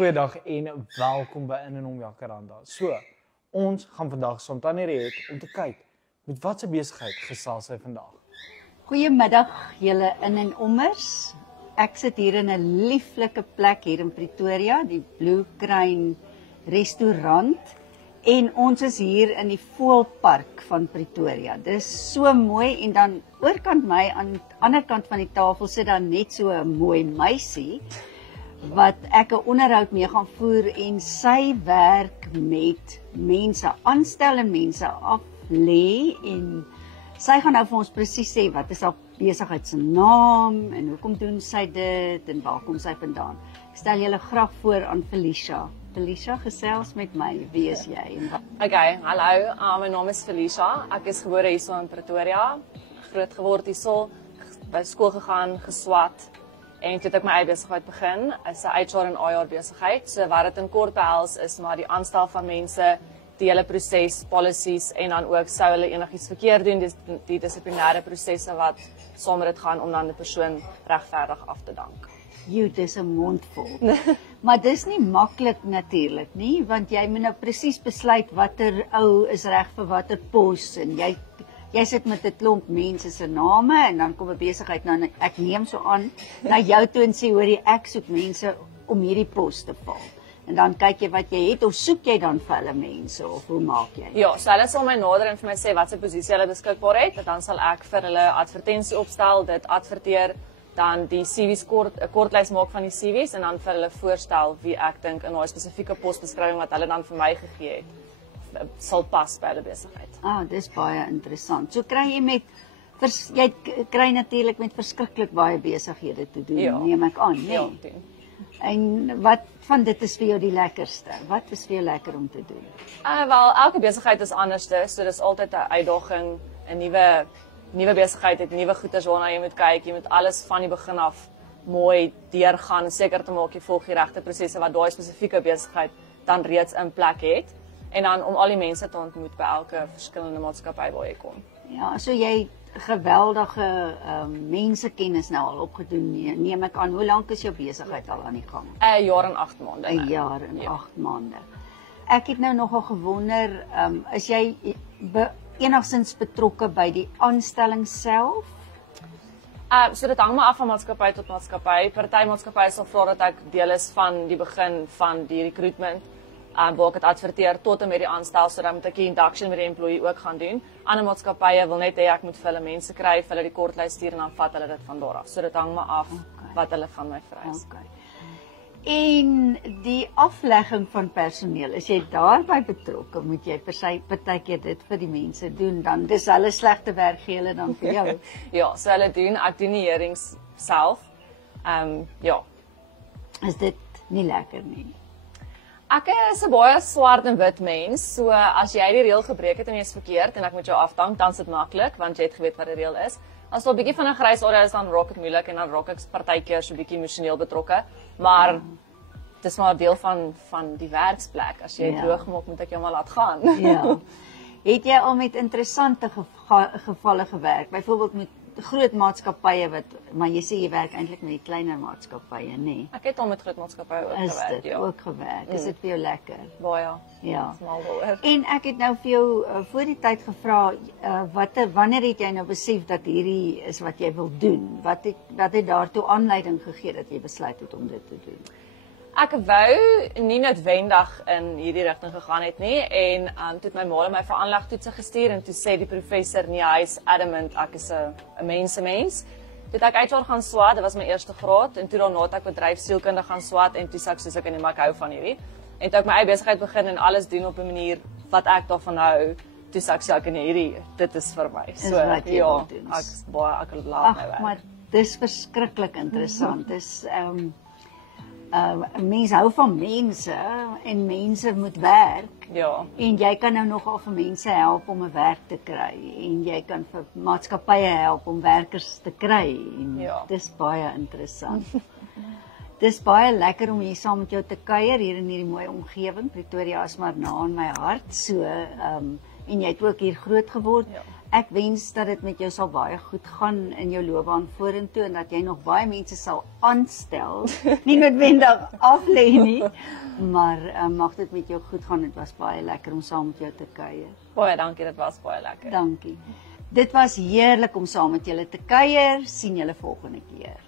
Goeiedag en welkom by In en Om Jacaranda. So, ons gaan vandag saam Tannie Riet om te kyk met watse besigheid gesels sy vandag. Goeiemiddag julle in en ommers. Ek sit hier in 'n lieflike plek hier in Pretoria, die Blue Crane restaurant. En ons is hier in die Voëlpark van Pretoria. Dis so mooi en dan oorkant my aan die ander kant van die tafel sit dan net so 'n mooi meisie wat ek 'n onderhoud mee gaan voer en sy werk met mense aanstel en mense aflê en sy gaan nou vir ons presies sê wat is haar besigheid se naam en hoekom doen sy dit en waar kom sy vandaan. Ek stel julle graag voor aan Felicia. Felicia, gesels met my. Wie is jy? Okay, hallo. My naam is Felicia. Ek is gebore hierso in Pretoria. Groot geword hierso, by skool gegaan, geswat en toe het ek my eie besigheid begin. Is 'n HR en AR besigheid. So wat dit in kort behels is maar die aanstel van mense, die hele proses, policies en dan ook sou hulle enigiets verkeerd doen, die dissiplinêre prosesse wat saam met dit gaan om dan die persoon regverdig af te dank. Dis 'n mondvol. Maar dis nie maklik natuurlik nie, want jy moet nou presies besluit watter ou is reg vir watter pos en jy sit met 'n klomp mense se name en dan kom 'n besigheid nou ek neem so aan na jou toe en sê hoorie ek soek mense om hierdie pos te vul. En dan kyk jy wat jy het of soek jy dan vir hulle mense of hoe maak jy? Ja, so hulle sal my nader en vir my sê watse posisie hulle beskikbaar het en dan sal ek vir hulle advertensie opstel, dit adverteer, dan die CV's kortlys maak van die CV's en dan vir hulle voorstel wie ek dink in daai spesifieke posbeskrywing wat hulle dan vir my gegee het sal pas by hulle besigheid. Dis baie interessant. So kry jy jy kry natuurlik met verskriklik baie besighede te doen, neem ek aan, nee. Ja, en wat van dit is vir jou die lekkerste? Wat is vir jou lekker om te doen? Wel, elke besigheid is anders, so dis altyd 'n uitdaging, 'n nuwe besigheid het nuwe goeders waarna jy moet kyk, jy moet alles van die begin af mooi deurgaan, seker te maak jy volg die regte prosesse wat daai spesifieke besigheid dan reeds in plek het en dan om al die mense te ontmoet by elke verskillende maatskappy waar jy kom. Ja, so jy geweldige mensekennis nou al opgedoen, neem ek aan. Hoe lank is jou besigheid al aan die gang? 'n jaar en 8 maande. 'n jaar en 8 maande. Ek het nou nogal gewonder, is jy enigstens betrokke by die aanstelling self? So dit hang maar af van maatskappy tot maatskappy. Party maatskappye sal vra dat ek deel is van die begin van die recruitment, waar ek het adverteer tot en met die aanstel, so dan moet ek die induction met die employee ook gaan doen. Ander maatskappye wil net hê ek moet vir hulle mense kry, vir hulle die kortlys stuur en dan vat hulle dit van daar af. So dit hang maar af wat hulle van my vereis. En die aflegging van personeel, is jy daarbey betrokke, moet jy partykeer dit vir die mense doen, dan dis hulle slegte werk gee hulle dan vir jou. Ja, so ek doen die hearings self. Ja. Is dit nie lekker nie? Ek is 'n baie swart en wit mens, so as jy die reël gebreek het en jy is verkeerd en ek moet jou afdank, dan is dit maklik, want jy het geweet wat die reël is. As daar 'n bietjie van 'n grys area is, dan raak dit moeilik en dan raak ek partykeer so 'n bietjie emosioneel betrokke, maar dis maar deel van die werksplek. As jy droog maak, moet ek jou maar laat gaan. Ja. Het jy al met interessante gevalle gewerk? Byvoorbeeld met groot maatskappye maar jy sê jy werk eintlik met die kleiner maatskappye, nê? Ek het al met groot maatskappye ook gewerk. Is dit ook gewerk? Is dit vir jou lekker? Baie. Ja. Smal daaroor. En ek het nou vir jou voor die tyd gevra, wanneer het jy nou besef dat hierdie is wat jy wil doen? Wat het daartoe aanleiding gegee dat jy besluit het om dit te doen? Ek wou nie noodwendig in hierdie rigting gegaan het nie en toe het my ma my vir aanlegtoetse gestuur en toe sê die professor nee, hy is adamant ek is 'n mens. Toe het ek uitwaar gaan swat, dit was my eerste graad en toe daarna het ek bedryfsielkunde gaan swat en toe sê ek soos ek in die mak hou van hierdie. En toe ek my eie besigheid begin en alles doen op 'n manier wat ek daarvan hou, toe sê ek in hierdie dit is vir my. So ja, ek laat my werk. Maar dis verskriklik interessant. Dis mense hou van mense en mense moet werk. Ja. En jy kan nou nogal vir mense help om 'n werk te kry en jy kan vir maatskappye help om werkers te kry en dis baie interessant. Dis baie lekker om hier saam met jou te kuier hier in hierdie mooi omgewing. Pretoria is maar na in my hart, so en jy het ook hier groot geword. Ja. Ek wens dat dit met jou sal baie goed gaan in jou loopbaan vorentoe en dat jy nog baie mense sal aanstel. Nie noodwendig aflê nie, maar mag dit met jou goed gaan. Dit was baie lekker om saam met jou te kuier. Baie dankie, dit was baie lekker. Dankie. Dit was heerlik om saam met julle te kuier. Sien julle volgende keer.